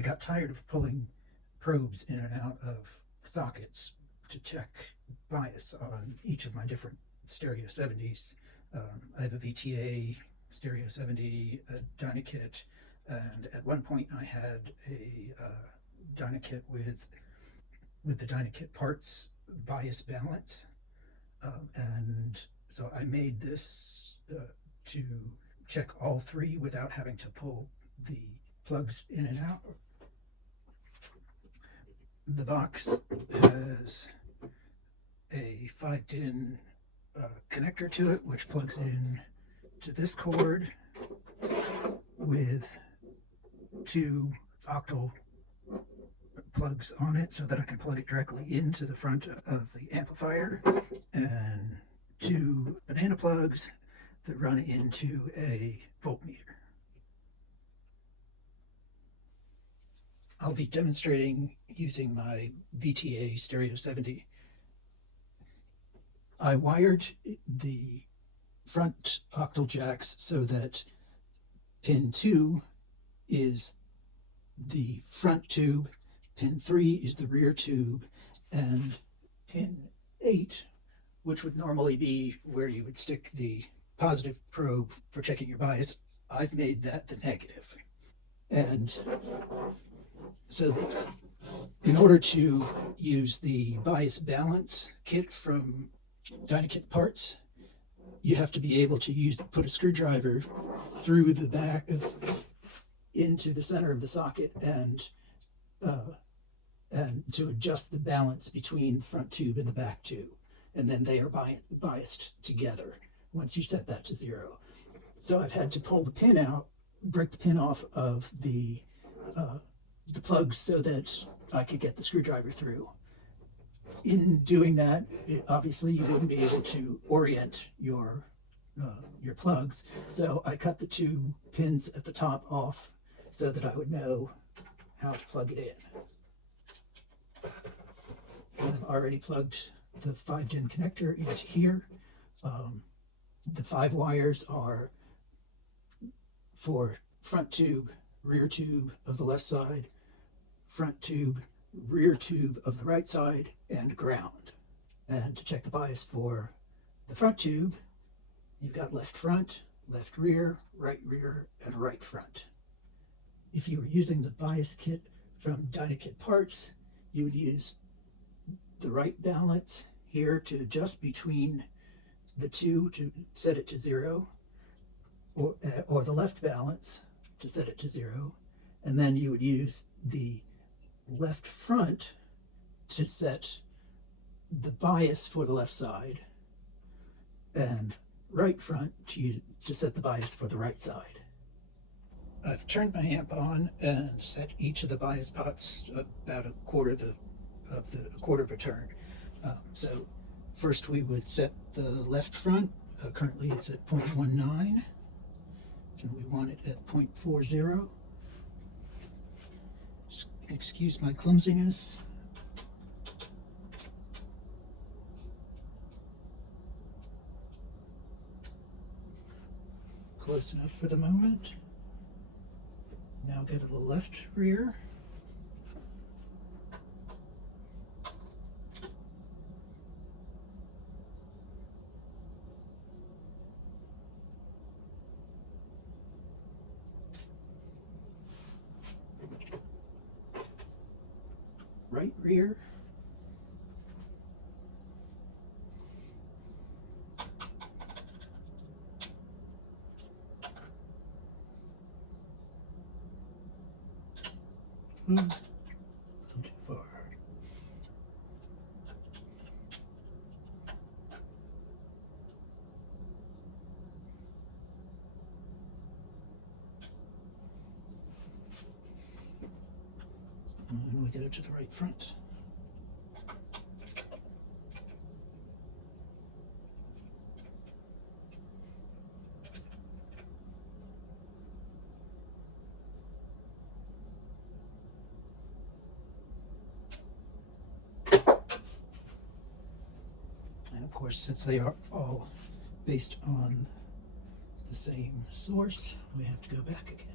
I got tired of pulling probes in and out of sockets to check bias on each of my different Stereo 70s. I have a VTA Stereo 70, a Dynakit, and at one point I had a Dynakit with the Dynakit parts bias balance, and so I made this to check all three without having to pull the plugs in and out. The box has a 5-DIN connector to it, which plugs in to this cord with 2 octal plugs on it so that I can plug it directly into the front of the amplifier, and 2 banana plugs that run into a voltmeter. I'll be demonstrating using my VTA Stereo 70. I wired the front octal jacks so that pin 2 is the front tube, pin 3 is the rear tube, and pin 8, which would normally be where you would stick the positive probe for checking your bias, I've made that the negative. And so in order to use the bias balance kit from Dynakit parts, you have to be able to put a screwdriver through the back into the center of the socket and to adjust the balance between the front tube and the back tube, and then they are biased together once you set that to 0. So I've had to pull the pin out, break the pin off of the plugs so that I could get the screwdriver through. In doing that, obviously you wouldn't be able to orient your plugs, so I cut the 2 pins at the top off so that I would know how to plug it in. I've already plugged the 5-DIN connector into here. The 5 wires are for front tube, rear tube of the left side, front tube, rear tube of the right side, and ground. And to check the bias for the front tube, you've got left front, left rear, and right front. If you were using the bias kit from Dynakit parts, you would use the right balance here to adjust between the 2 to set it to 0, or the left balance to set it to 0, and then you would use the left front to set the bias for the left side, and right front to set the bias for the right side. I've turned my amp on and set each of the bias pots about a quarter of a turn. So first we would set the left front. Currently it's at 0.19, and we want it at 0.40. Excuse my clumsiness. Close enough for the moment. Now go to the left rear. Right rear. Too far. And we go to the right front. And of course, since they are all based on the same source, we have to go back again.